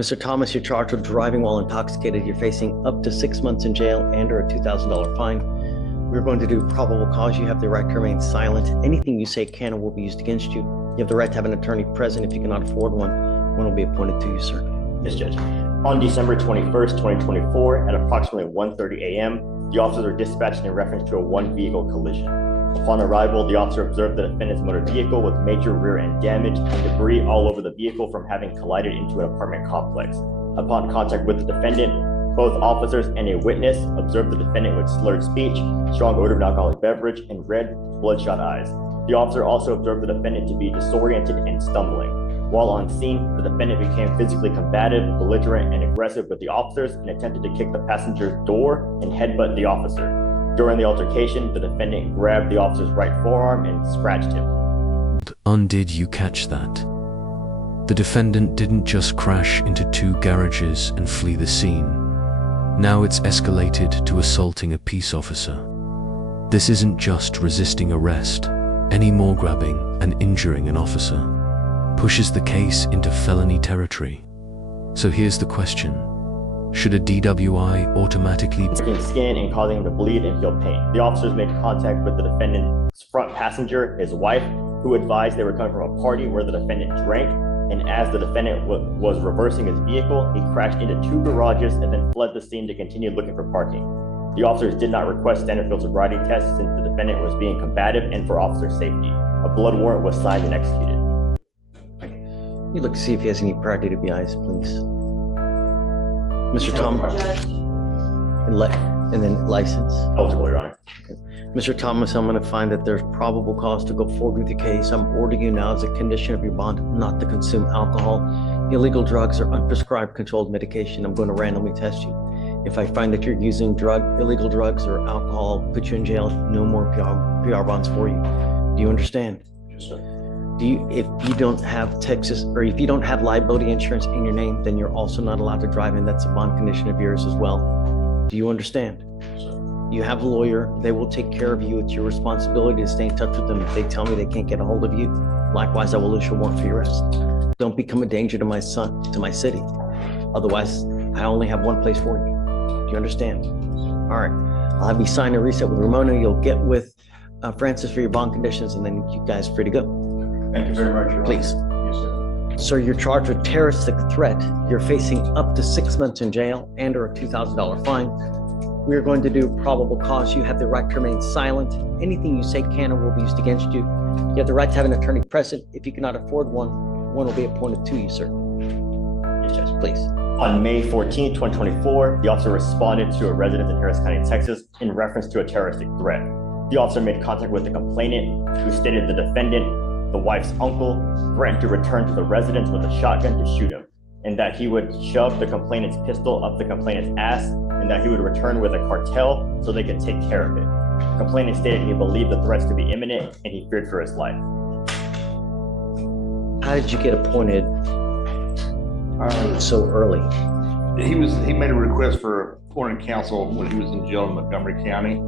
Mr. Thomas, you're charged with driving while intoxicated. You're facing up to 6 months in jail and or a $2,000 fine. We're going to do probable cause. You have the right to remain silent. Anything you say can and will be used against you. You have the right to have an attorney present. If you cannot afford one will be appointed to you, sir. Yes, Judge. On December 21st, 2024, at approximately 1:30 a.m., the officers were dispatched in reference to a one-vehicle collision. Upon arrival, the officer observed the defendant's motor vehicle with major rear-end damage and debris all over the vehicle from having collided into an apartment complex. Upon contact with the defendant, both officers and a witness observed the defendant with slurred speech, strong odor of an alcoholic beverage, and red, bloodshot eyes. The officer also observed the defendant to be disoriented and stumbling. While on scene, the defendant became physically combative, belligerent, and aggressive with the officers and attempted to kick the passenger's door and headbutt the officer. During the altercation, the defendant grabbed the officer's right forearm and scratched him. Did you catch that? The defendant didn't just crash into two garages and flee the scene. Now it's escalated to assaulting a peace officer. This isn't just resisting arrest. Any more grabbing and injuring an officer pushes the case into felony territory. So here's the question. Should a DWI automatically breaking skin and causing him to bleed and feel pain? The officers made contact with the defendant's front passenger, his wife, who advised they were coming from a party where the defendant drank, and as the defendant was reversing his vehicle, he crashed into two garages and then fled the scene to continue looking for parking. The officers did not request standard field sobriety tests since the defendant was being combative and for officer safety. A blood warrant was signed and executed. You look to see if he has any prior DWIs, please. Mr. Thomas, and then license. Eligible, Your Honor. Okay. Mr. Thomas, I'm going to find that there's probable cause to go forward with the case. I'm ordering you now as a condition of your bond not to consume alcohol, illegal drugs, or unprescribed controlled medication. I'm going to randomly test you. If I find that you're using illegal drugs or alcohol, I'll put you in jail. No more PR bonds for you. Do you understand? Yes, sir. If you don't have Texas, or if you don't have liability insurance in your name, then you're also not allowed to drive, and that's a bond condition of yours as well. Do you understand? Yes, sir. You have a lawyer. They will take care of you. It's your responsibility to stay in touch with them. If they tell me they can't get a hold of you, likewise, I will issue a warrant for your arrest. Don't become a danger to my son, to my city. Otherwise, I only have one place for you. Do you understand? All right. I'll have you sign a reset with Ramona. You'll get with Francis for your bond conditions, and then you guys are free to go. Thank you very much, Your Honor. Please. Yes, sir. Sir, you're charged with terroristic threat. You're facing up to 6 months in jail and or a $2,000 fine. We're going to do probable cause. You have the right to remain silent. Anything you say can or will be used against you. You have the right to have an attorney present. If you cannot afford one will be appointed to you, sir. Yes, Judge. Please. On May 14, 2024, the officer responded to a resident in Harris County, Texas, in reference to a terroristic threat. The officer made contact with the complainant, who stated the defendant, the wife's uncle, threatened to return to the residence with a shotgun to shoot him, and that he would shove the complainant's pistol up the complainant's ass, and that he would return with a cartel so they could take care of it. The complainant stated he believed the threats to be imminent and he feared for his life. How did you get appointed so early? He made a request for appointing counsel when he was in jail in Montgomery County.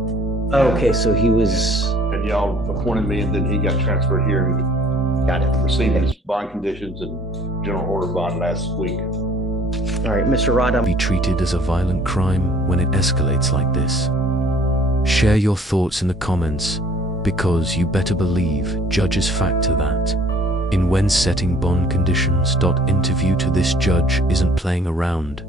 Okay, so he was... And y'all appointed me, and then he got transferred here and Got it. received his bond conditions and general order bond last week. All right, Mr. Rod, be treated as a violent crime when it escalates like this? Share your thoughts in the comments, because you better believe judges factor that in when setting bond conditions. Interview to this judge isn't playing around.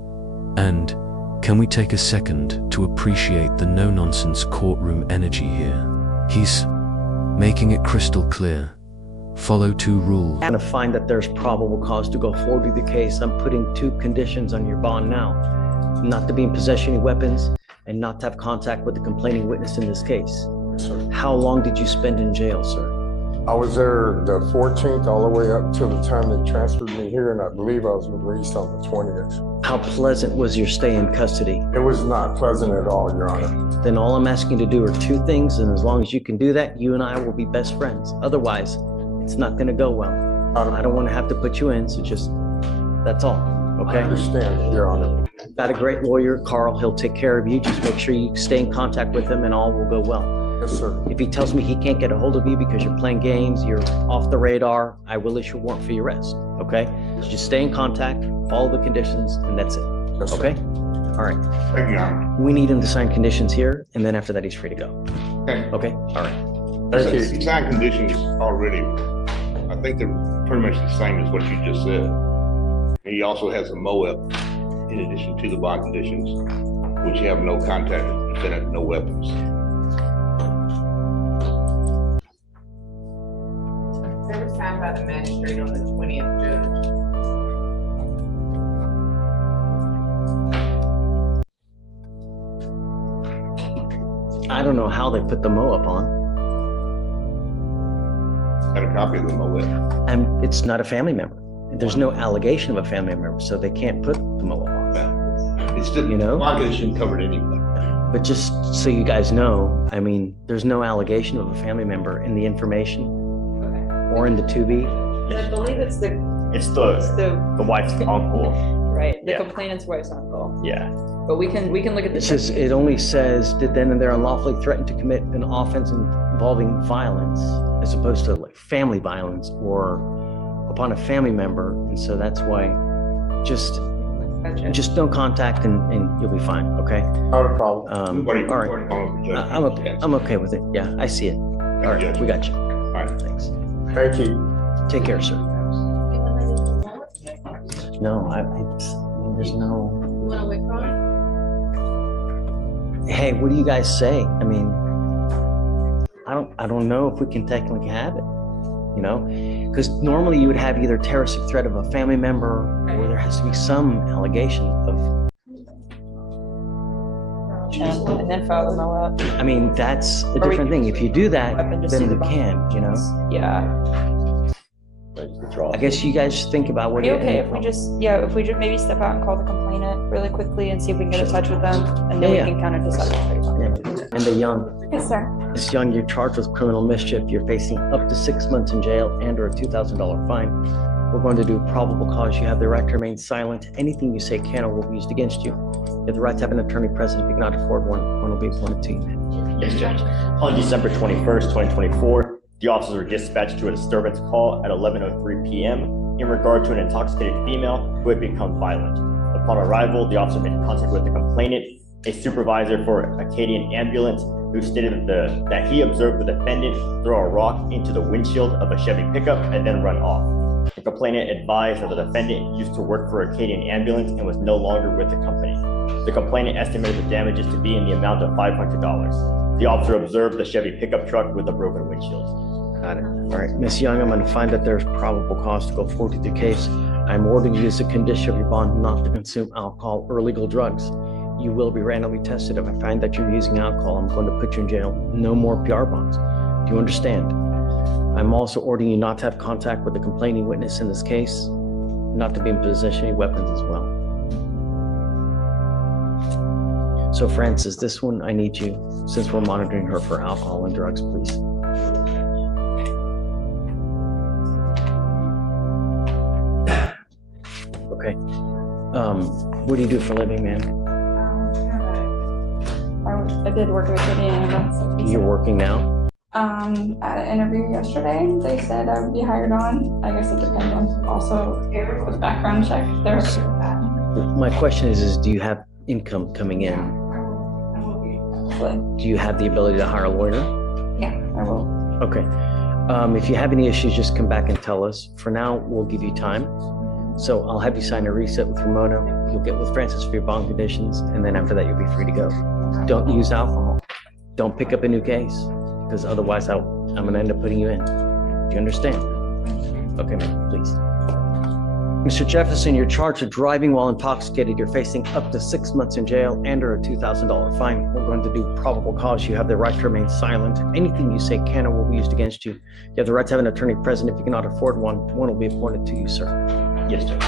And can we take a second to appreciate the no-nonsense courtroom energy here? He's making it crystal clear. Follow two rules. I'm going to find that there's probable cause to go forward with the case. I'm putting two conditions on your bond now. Not to be in possession of weapons and not to have contact with the complaining witness in this case. Yes, sir. How long did you spend in jail, sir? I was there the 14th all the way up till the time they transferred me here, and I believe I was released on the 20th. How pleasant was your stay in custody? It was not pleasant at all, Your Honor. Then all I'm asking you to do are two things, and as long as you can do that, you and I will be best friends. Otherwise, it's not going to go well. I don't want to have to put you in, so just, that's all, okay? I understand, Your Honor. Got a great lawyer, Carl. He'll take care of you. Just make sure you stay in contact with him and all will go well. Yes, sir. If he tells me he can't get a hold of you because you're playing games, you're off the radar, I will issue a warrant for your arrest, okay? So just stay in contact, follow the conditions, and that's it, Yes, sir. okay? All right, Thank you, Your Honor. we need him to sign conditions here, and then after that, he's free to go, Okay. okay? All right, Thank you. He signed conditions already. I think they're pretty much the same as what you just said. He also has a MOAB in addition to the bond conditions, which have no contact with the defendant, no weapons. There was signed by the magistrate on the 20th, Judge. I don't know how they put the MOAB on, Got a copy of the MOAB. and it's not a family member. There's no allegation of a family member, so they can't put the MOAB on. It's still, You know? bond condition covered anyway. But just so you guys know, I mean, there's no allegation of a family member in the information or in the 2B. I believe it's It's it's the wife's uncle. right, the Yeah. complainant's wife's uncle. Yeah. But we can look at the. It says, it only says, did then and there unlawfully threaten to commit an offense involving violence, as opposed to like family violence or upon a family member. And so that's why Gotcha. just no contact and you'll be fine, okay? Not a problem. Nobody- All right, nobody calling for judgment. I'm okay with it. Yeah, I see it. All right, Judge. we got you. All right. Thanks. Thank you. Take care, sir. No, there's no. You wanna withdraw? Hey, what do you guys say? I mean, I don't know if we can technically have it, you know? Because normally you would have either terroristic threat of a family member or there has to be some allegation of, And then file the MOAB. I mean, that's a Or we different thing. If you do that, Weapon just do then the we bond. can, you know? Yeah. I guess you guys think about what Are you you. okay if we just maybe step out and call the complainant really quickly and see if we can get in touch with them, and then Yeah, we can kind of decide. And the young, Yes, sir. Miss Young, you're charged with criminal mischief. You're facing up to 6 months in jail and or a $2,000 fine. We're going to do probable cause. You have the right to remain silent. Anything you say can or will be used against you. You have the right to have an attorney present. If you cannot afford one will be appointed to you. Yes, Judge. On December 21st, 2024, the officers were dispatched to a disturbance call at 11:03 p.m. in regard to an intoxicated female who had become violent. Upon arrival, the officer made contact with the complainant, a supervisor for Acadian Ambulance, who stated that he observed the defendant throw a rock into the windshield of a Chevy pickup and then run off. The complainant advised that the defendant used to work for Acadian Ambulance and was no longer with the company. The complainant estimated the damages to be in the amount of $500. The officer observed the Chevy pickup truck with a broken windshield. Got it. All right, Miss Young, I'm going to find that there's probable cause to go forward with your case. I'm ordering you as a condition of your bond not to consume alcohol or illegal drugs. You will be randomly tested. If I find that you're using alcohol, I'm going to put you in jail. No more PR bonds. Do you understand? I'm also ordering you not to have contact with the complaining witness in this case, not to be in possession of any weapons as well. So Francis, this one, I need you, since we're monitoring her for alcohol and drugs, please. Okay. What do you do for a living, man? I did work at Acadian Ambulance. You're working now? At an interview yesterday, they said I would be hired on. I guess it depends on also the background check. My question is do you have income coming in? I will be. Do you have the ability to hire a lawyer? Yeah, I will. Okay. If you have any issues, just come back and tell us. For now, we'll give you time. So I'll have you sign a reset with Ramona. You'll get with Francis for your bond conditions, and then after that, you'll be free to go. Don't use alcohol. Don't pick up a new case, because otherwise I'm gonna end up putting you in. Do you understand? Okay, man, please. Mr. Jefferson, you're charged with driving while intoxicated. You're facing up to 6 months in jail and or a $2,000 fine. We're going to do probable cause. You have the right to remain silent. Anything you say can or will be used against you. You have the right to have an attorney present. If you cannot afford one will be appointed to you, sir. Yes, Judge.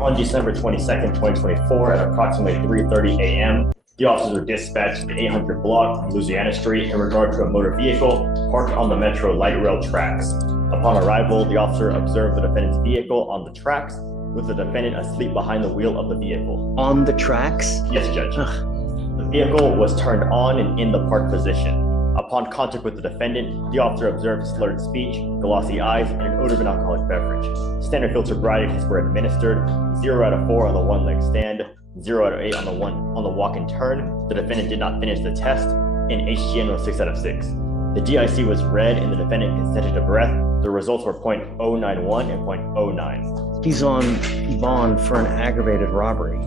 On December 22nd, 2024, at approximately 3:30 a.m., the officers were dispatched to the 800 block of Louisiana Street in regard to a motor vehicle parked on the Metro light rail tracks. Upon arrival, the officer observed the defendant's vehicle on the tracks, with the defendant asleep behind the wheel of the vehicle. On the tracks? Yes, Judge. Ugh. The vehicle was turned on and in the park position. Upon contact with the defendant, the officer observed slurred speech, glossy eyes, and an odor of an alcoholic beverage. Standard field sobriety tests were administered, 0 out of 4 on the one-leg stand, 0 out of 8 on the walk and turn. The defendant did not finish the test, and HGN was 6 out of 6. The DIC was read and the defendant consented to breath. The results were .091 and .09. He's on bond for an aggravated robbery.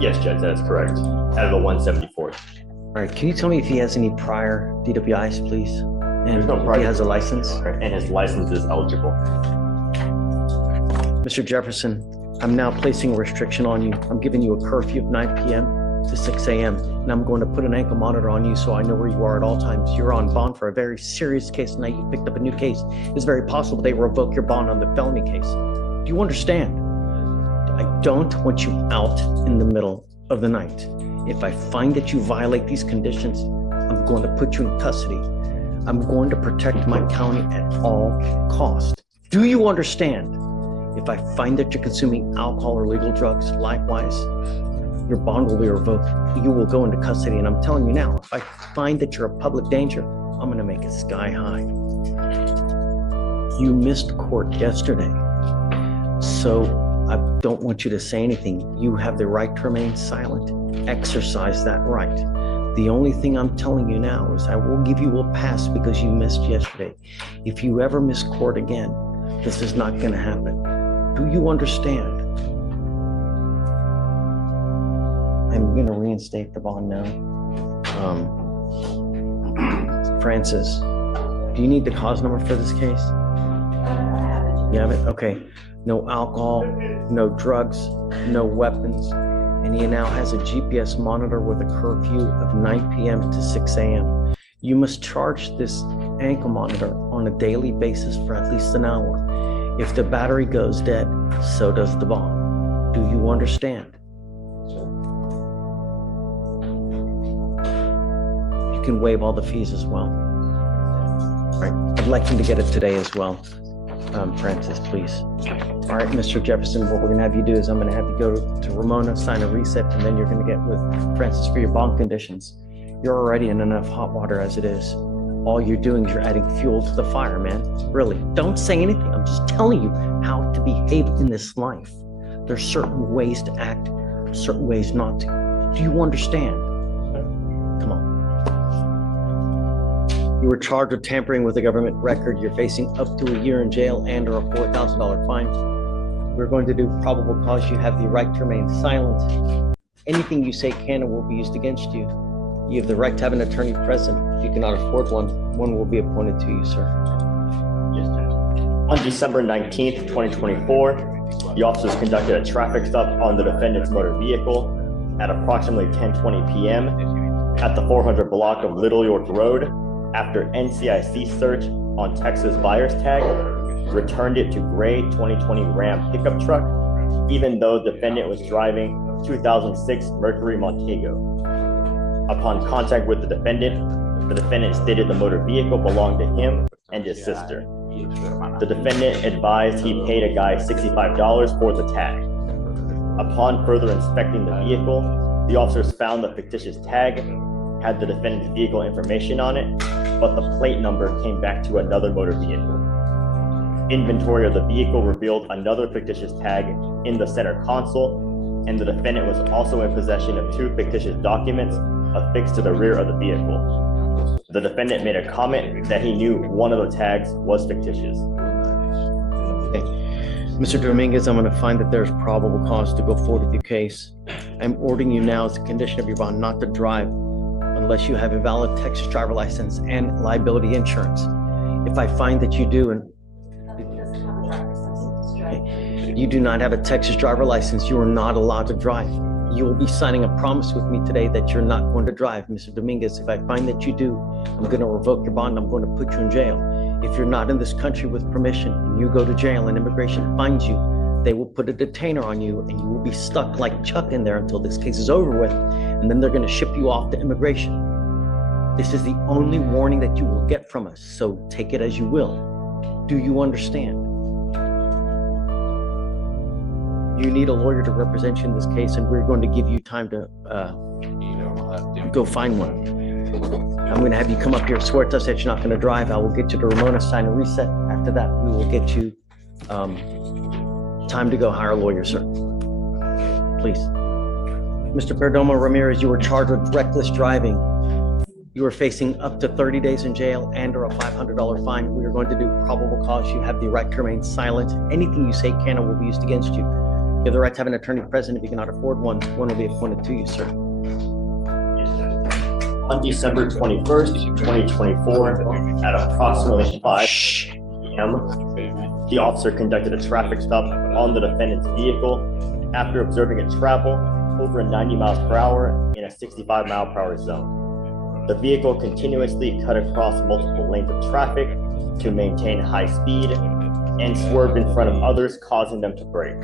Yes, Judge, that is correct. Out of the 174th. All right, can you tell me if he has any prior DWIs, please? And no if prior he has a license? And his license is eligible. Mr. Jefferson, I'm now placing a restriction on you. I'm giving you a curfew of 9 p.m. to 6 a.m. And I'm going to put an ankle monitor on you so I know where you are at all times. You're on bond for a very serious case tonight. You picked up a new case. It's very possible they revoke your bond on the felony case. Do you understand? I don't want you out in the middle of the night. If I find that you violate these conditions, I'm going to put you in custody. I'm going to protect my county at all cost. Do you understand? If I find that you're consuming alcohol or illegal drugs, likewise, your bond will be revoked. You will go into custody. And I'm telling you now, if I find that you're a public danger, I'm going to make it sky high. You missed court yesterday. So I don't want you to say anything. You have the right to remain silent. Exercise that right. The only thing I'm telling you now is I will give you a pass because you missed yesterday. If you ever miss court again, this is not going to happen. Do you understand? I'm going to reinstate the bond now. Francis, do you need the cause number for this case? You have it? Okay. No alcohol, no drugs, no weapons. And he now has a GPS monitor with a curfew of 9 p.m. to 6 a.m. You must charge this ankle monitor on a daily basis for at least an hour. If the battery goes dead, so does the bond. Do you understand? You can waive all the fees as well. All right, I'd like him to get it today as well. Francis, please. All right, Mr. Jefferson, what we're gonna have you do is I'm gonna have you go to Ramona, sign a reset, and then you're gonna get with Francis for your bond conditions. You're already in enough hot water as it is. All you're doing is you're adding fuel to the fire, man. Really, don't say anything. I'm just telling you how to behave in this life. There's certain ways to act, certain ways not to. Do you understand? Come on. You were charged with tampering with a government record. You're facing up to a year in jail and or a $4,000 fine. We're going to do probable cause. You have the right to remain silent. Anything you say can and will be used against you. You have the right to have an attorney present. If you cannot afford one will be appointed to you, sir. Yes, Judge. On December 19th, 2024, the officers conducted a traffic stop on the defendant's motor vehicle at approximately 10:20 p.m. at the 400 block of Little York Road. After NCIC search on Texas buyer's tag, returned it to gray 2020 Ram pickup truck, even though the defendant was driving 2006 Mercury Montego. Upon contact with the defendant stated the motor vehicle belonged to him and his sister. The defendant advised he paid a guy $65 for the tag. Upon further inspecting the vehicle, the officers found the fictitious tag had the defendant's vehicle information on it, but the plate number came back to another motor vehicle. Inventory of the vehicle revealed another fictitious tag in the center console, and the defendant was also in possession of 2 fictitious documents affixed to the rear of the vehicle. The defendant made a comment that he knew one of the tags was fictitious. Okay. Mr. Dominguez, I'm going to find that there's probable cause to go forward with your case. I'm ordering you now as a condition of your bond not to drive unless you have a valid Texas driver license and liability insurance. If I find that you do and you do not have a Texas driver license, you are not allowed to drive. You will be signing a promise with me today that you're not going to drive. Mr. Dominguez, if I find that you do, I'm going to revoke your bond. I'm going to put you in jail. If you're not in this country with permission and you go to jail and immigration finds you, they will put a detainer on you and you will be stuck like Chuck in there until this case is over with. And then they're going to ship you off to immigration. This is the only warning that you will get from us. So take it as you will. Do you understand? You need a lawyer to represent you in this case, and we're going to give you time to go find one. I'm going to have you come up here, swear to us that you're not going to drive. I will get you to Ramona, sign a reset. After that, we will get you time to go hire a lawyer, sir. Please. Mr. Perdomo Ramirez, you were charged with reckless driving. You are facing up to 30 days in jail and or a $500 fine. We are going to do probable cause. You have the right to remain silent. Anything you say can or will be used against you. You have the right to have an attorney present. If you cannot afford one, one will be appointed to you, sir. On December 21st, 2024, at approximately 5 p.m., the officer conducted a traffic stop on the defendant's vehicle after observing it travel over 90 miles per hour in a 65 mile per hour zone. The vehicle continuously cut across multiple lanes of traffic to maintain high speed and swerved in front of others, causing them to brake.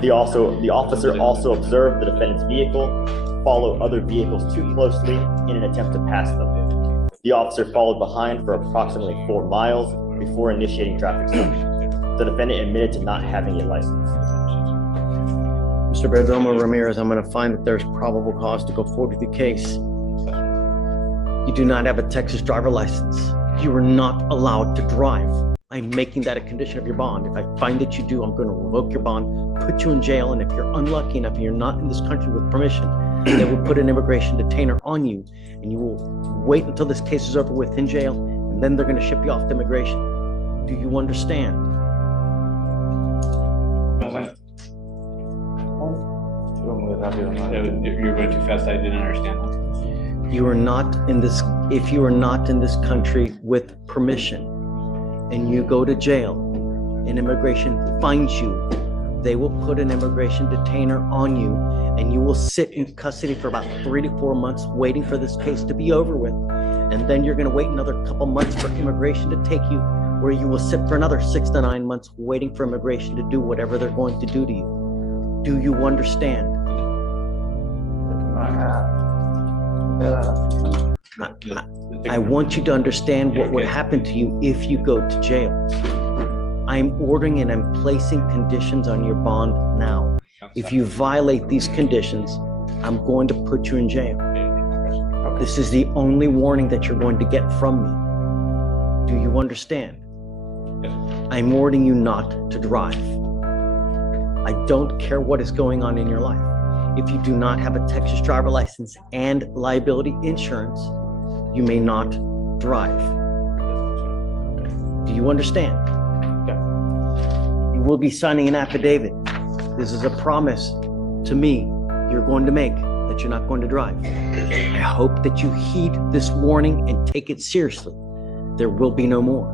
The officer also observed the defendant's vehicle follow other vehicles too closely in an attempt to pass them. The officer followed behind for approximately 4 miles before initiating traffic stop. The defendant admitted to not having a license. Mr. Perdomo Ramirez, I'm going to find that there's probable cause to go forward with the case. You do not have a Texas driver license. You are not allowed to drive. I'm making that a condition of your bond. If I find that you do, I'm going to revoke your bond, put you in jail, and if you're unlucky enough and you're not in this country with permission, they will put an immigration detainer on you, and you will wait until this case is over with in jail, and then they're going to ship you off to immigration. Do you understand? You're going too fast. I didn't understand. You are not in this, if you are not in this country with permission and you go to jail and immigration finds you, they will put an immigration detainer on you and you will sit in custody for about 3 to 4 months waiting for this case to be over with. And then you're going to wait another couple months for immigration to take you, where you will sit for another 6 to 9 months waiting for immigration to do whatever they're going to do to you. Do you understand? I want you to understand what would happen to you if you go to jail. I'm ordering and I'm placing conditions on your bond now. If you violate these conditions, I'm going to put you in jail. This is the only warning that you're going to get from me. Do you understand? I'm ordering you not to drive. I don't care what is going on in your life. If you do not have a Texas driver license and liability insurance, you may not drive. Do you understand? You will be signing an affidavit. This is a promise to me you're going to make that you're not going to drive. I hope that you heed this warning and take it seriously. There will be no more.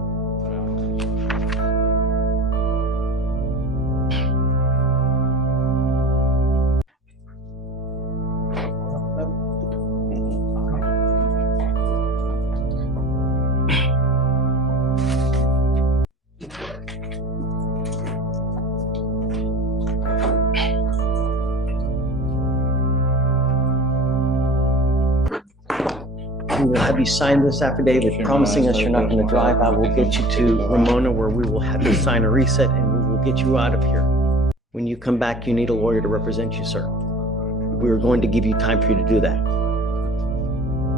We will have you sign this affidavit promising us you're not going to drive. I will get you to Ramona, where we will have you sign a reset and we will get you out of here. When you come back, you need a lawyer to represent you, sir. We are going to give you time for you to do that.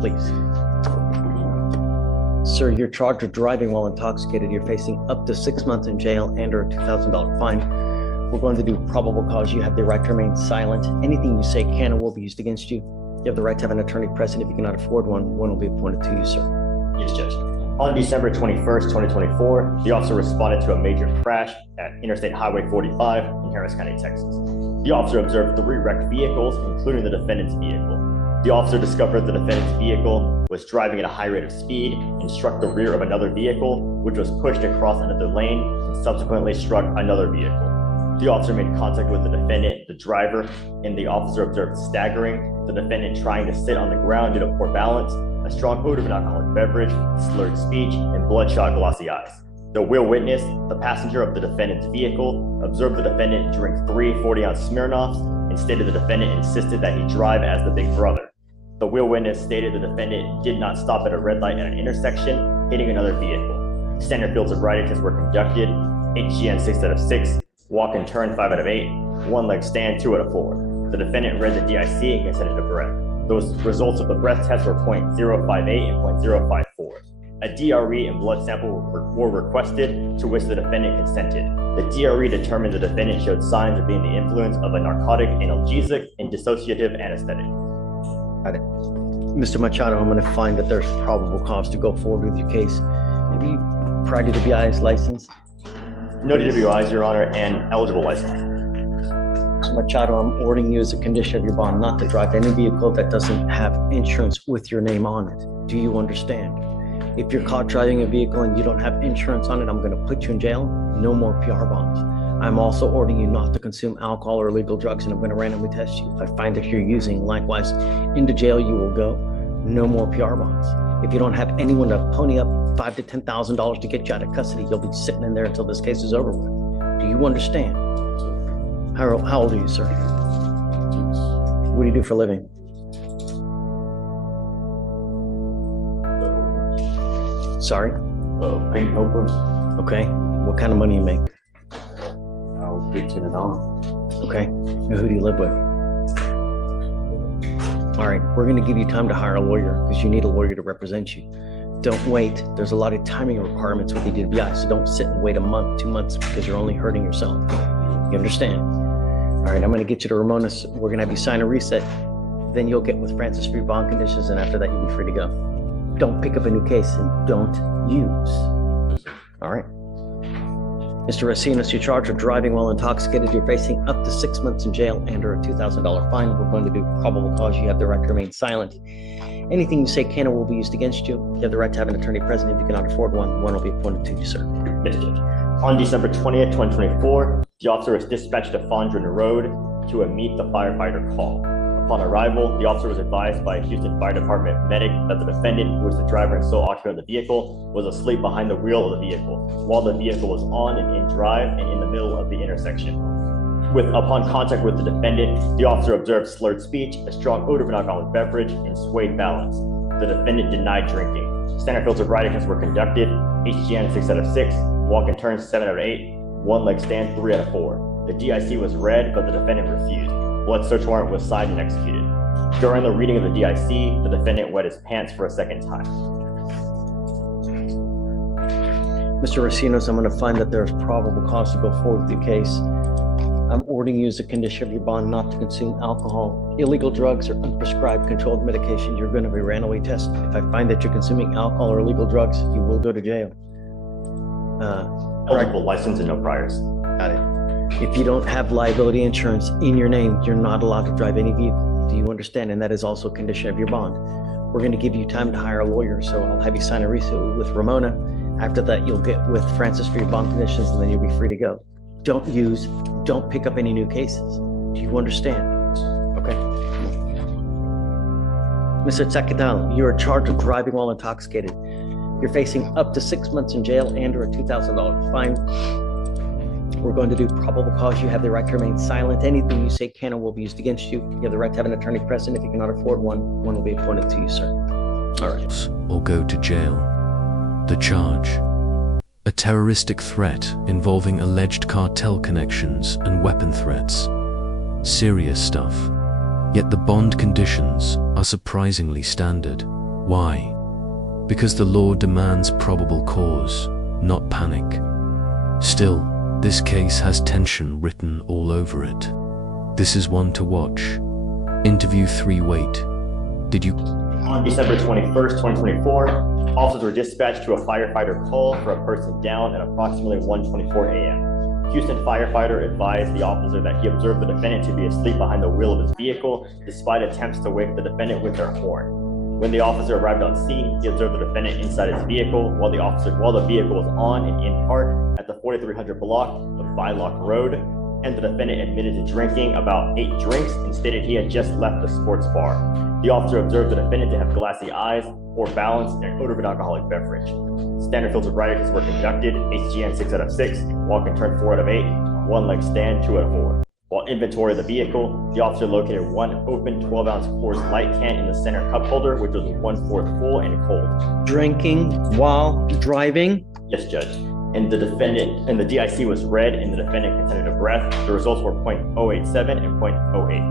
Please. Sir, you're charged with driving while intoxicated. You're facing up to 6 months in jail and or a $2,000 fine. We're going to do probable cause. You have the right to remain silent. Anything you say can and will be used against you. You have the right to have an attorney present. If you cannot afford one, one will be appointed to you, sir. Yes, Judge. On December 21st, 2024, the officer responded to a major crash at Interstate Highway 45 in Harris County, Texas. The officer observed 3 wrecked vehicles, including the defendant's vehicle. The officer discovered the defendant's vehicle was driving at a high rate of speed and struck the rear of another vehicle, which was pushed across another lane and subsequently struck another vehicle. The officer made contact with the defendant, the driver, and the officer observed staggering, the defendant trying to sit on the ground due to poor balance, a strong odor of an alcoholic beverage, slurred speech, and bloodshot glossy eyes. The wheel witness, the passenger of the defendant's vehicle, observed the defendant drink 3 40-ounce Smirnoffs and stated the defendant insisted that he drive as the big brother. The wheel witness stated the defendant did not stop at a red light at an intersection, hitting another vehicle. Standard field sobriety tests were conducted, HGN 6 out of 6, walk and turn 5 out of 8, one leg stand 2 out of 4. The defendant read the DIC and consented to correct. Those results of the breath test were 0.058 and 0.054. A DRE and blood sample were requested, to which the defendant consented. The DRE determined the defendant showed signs of being the influence of a narcotic, analgesic, and dissociative anesthetic. Got it. Mr. Machado, I'm going to find that there's probable cause to go forward with your case. Have you prior to DWI's license? No DWIs, Your Honor, and eligible license. Mr. Machado, I'm ordering you as a condition of your bond not to drive any vehicle that doesn't have insurance with your name on it. Do you understand? If you're caught driving a vehicle and you don't have insurance on it, I'm going to put you in jail. No more PR bonds. I'm also ordering you not to consume alcohol or illegal drugs, and I'm going to randomly test you. If I find that you're using, likewise, into jail you will go. No more PR bonds. If you don't have anyone to pony up $5,000 to $10,000 to get you out of custody, you'll be sitting in there until this case is over with. Do you understand? How old are you, sir? What do you do for a living? Sorry? Paint helper, Okay. What kind of money you make? 15 an hour. Okay. And who do you live with? All right. We're going to give you time to hire a lawyer because you need a lawyer to represent you. Don't wait. There's a lot of timing requirements with the DWI, so don't sit and wait a month, 2 months, because you're only hurting yourself. You understand? All right. I'm going to get you to Ramona's. We're going to have you sign a reset. Then you'll get with Francis for your bond conditions, and after that, you'll be free to go. Don't pick up a new case and don't use. All right. Mr. Racinos, you're charged with driving while intoxicated. You're facing up to 6 months in jail and or a $2,000 fine. We're going to do probable cause. You have the right to remain silent. Anything you say can or will be used against you. You have the right to have an attorney present. If you cannot afford one, one will be appointed to you, sir. Yes, Judge. On December 20th, 2024, the officer was dispatched to Fondren Road to meet the firefighter call. Upon arrival, the officer was advised by a Houston Fire Department medic that the defendant, who was the driver and sole occupant of the vehicle, was asleep behind the wheel of the vehicle, while the vehicle was on and in drive and in the middle of the intersection. Upon contact with the defendant, the officer observed slurred speech, a strong odor of an alcoholic beverage, and swayed balance. The defendant denied drinking. Standard field sobriety tests were conducted, HGN 6 out of 6, walk and turn 7 out of 8, one leg stand 3 out of 4. The DIC was read, but the defendant refused. Blood search warrant was signed and executed. During the reading of the DIC, the defendant wet his pants for a second time. Mr. Racinos, I'm going to find that there's probable cause to go forward with your case. I'm ordering you as a condition of your bond not to consume alcohol, illegal drugs, or unprescribed controlled medication. You're going to be randomly tested. If I find that you're consuming alcohol or illegal drugs, you will go to jail. Eligible license and no priors. Got it. If you don't have liability insurance in your name, you're not allowed to drive any vehicle. Do you understand? And that is also a condition of your bond. We're going to give you time to hire a lawyer, so I'll have you sign a reset with Ramona. After that, you'll get with Francis for your bond conditions, and then you'll be free to go. Don't pick up any new cases. Do you understand? Okay. Mr. Zacatalo, you are charged with driving while intoxicated. You're facing up to 6 months in jail and or a $2,000 fine. We're going to do probable cause. You have the right to remain silent. Anything you say can or will be used against you. You have the right to have an attorney present. If you cannot afford one, one will be appointed to you, sir. All right. Or go to jail. The charge: a terroristic threat involving alleged cartel connections and weapon threats. Serious stuff. Yet the bond conditions are surprisingly standard. Why? Because the law demands probable cause, not panic. Still, this case has tension written all over it. This is one to watch. Interview 3 wait. Did you... On December 21st, 2024, officers were dispatched to a firefighter call for a person down at approximately 1:24 a.m. Houston firefighter advised the officer that he observed the defendant to be asleep behind the wheel of his vehicle, despite attempts to wake the defendant with their horn. When the officer arrived on scene, he observed the defendant inside his vehicle while the vehicle was on and in park at the 4300 block of Bylock Road, and the defendant admitted to drinking about 8 drinks and stated he had just left the sports bar. The officer observed the defendant to have glassy eyes, poor balance, and an odor of an alcoholic beverage. Standard field sobriety tests were conducted, HGN 6 out of 6, walk and turn 4 out of 8, one leg stand 2 out of 4. While inventory of the vehicle, the officer located one open 12-ounce Coors Light can in the center cup holder, which was 1/4 full and cold. Drinking while driving? Yes, Judge. And the DIC was read and the defendant consented to breath. The results were .087 and .08.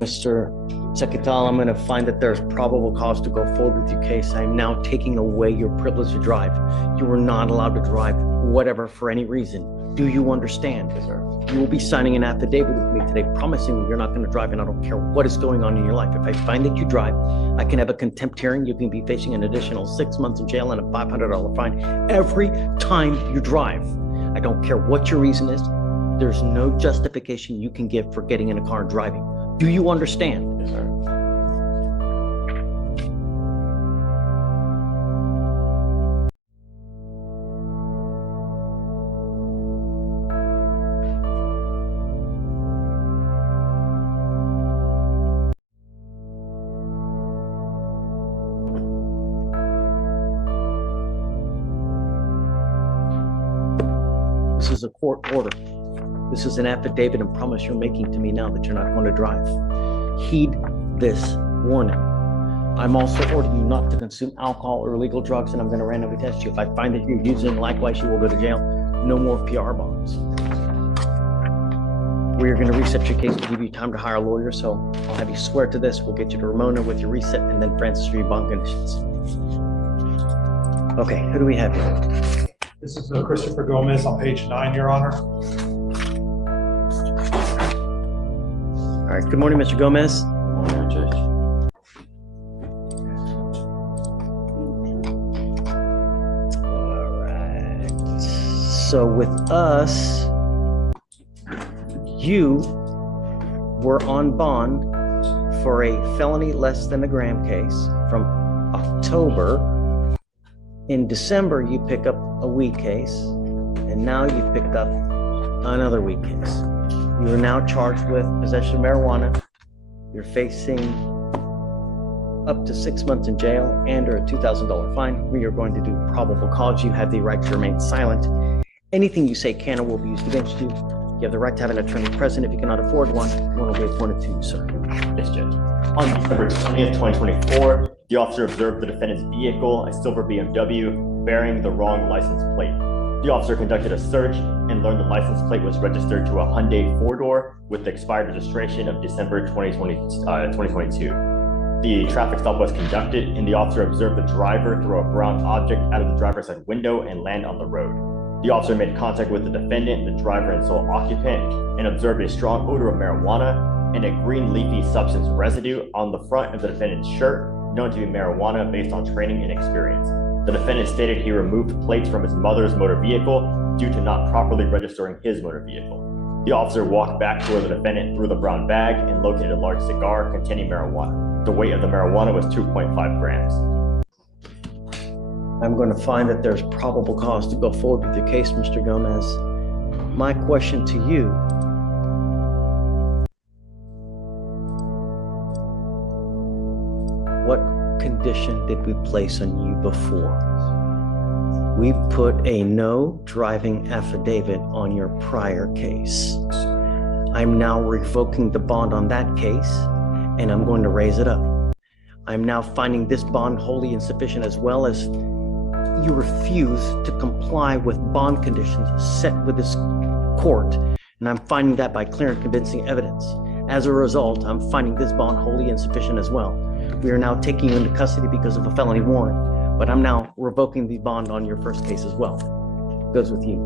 Mr. Secretary, I'm going to find that there's probable cause to go forward with your case. I'm now taking away your privilege to drive. You are not allowed to drive whatever for any reason. Do you understand? Yes, sir. You will be signing an affidavit with me today promising me you're not going to drive, and I don't care what is going on in your life. If I find that you drive, I can have a contempt hearing. You can be facing an additional 6 months in jail and a $500 fine every time you drive. I don't care what your reason is. There's no justification you can give for getting in a car and driving. Do you understand? Yes, sir. This is a court order. This is an affidavit and promise you're making to me now that you're not going to drive. Heed this warning. I'm also ordering you not to consume alcohol or illegal drugs, and I'm going to randomly test you. If I find that you're using, likewise, you will go to jail. No more PR bonds. We are going to reset your case to give you time to hire a lawyer, so I'll have you swear to this. We'll get you to Ramona with your reset, and then Francis for your bond conditions. Okay, who do we have here? This is Christopher Gomez on page 9, Your Honor. All right, good morning, Mr. Gomez. Morning, Judge. All right. So with us, you were on bond for a felony less than a gram case from October. In December, you pick up a weed case, and now you've picked up another weed case. You are now charged with possession of marijuana. You're facing up to 6 months in jail and or a $2,000 fine. We are going to do probable cause. You have the right to remain silent. Anything you say can or will be used against you. You have the right to have an attorney present. If you cannot afford one will be appointed to you, sir. Yes, Judge. On December 20th, 2024, the officer observed the defendant's vehicle, a silver BMW, bearing the wrong license plate. The officer conducted a search and learned the license plate was registered to a Hyundai four-door with the expired registration of December 2022. The traffic stop was conducted, and the officer observed the driver throw a brown object out of the driver's side window and land on the road. The officer made contact with the defendant, the driver and sole occupant, and observed a strong odor of marijuana and a green leafy substance residue on the front of the defendant's shirt, known to be marijuana based on training and experience. The defendant stated he removed plates from his mother's motor vehicle due to not properly registering his motor vehicle. The officer walked back to where the defendant threw the brown bag and located a large cigar containing marijuana. The weight of the marijuana was 2.5 grams. I'm going to find that there's probable cause to go forward with your case, Mr. Gomez. My question to you, what condition did we place on you before? We put a no driving affidavit on your prior case. I'm now revoking the bond on that case, and I'm going to raise it up. I'm now finding this bond wholly insufficient, as well as you refuse to comply with bond conditions set with this court, and I'm finding that by clear and convincing evidence. As a result, I'm finding this bond wholly insufficient as well. We are now taking you into custody because of a felony warrant, but I'm now revoking the bond on your first case as well. Goes with you.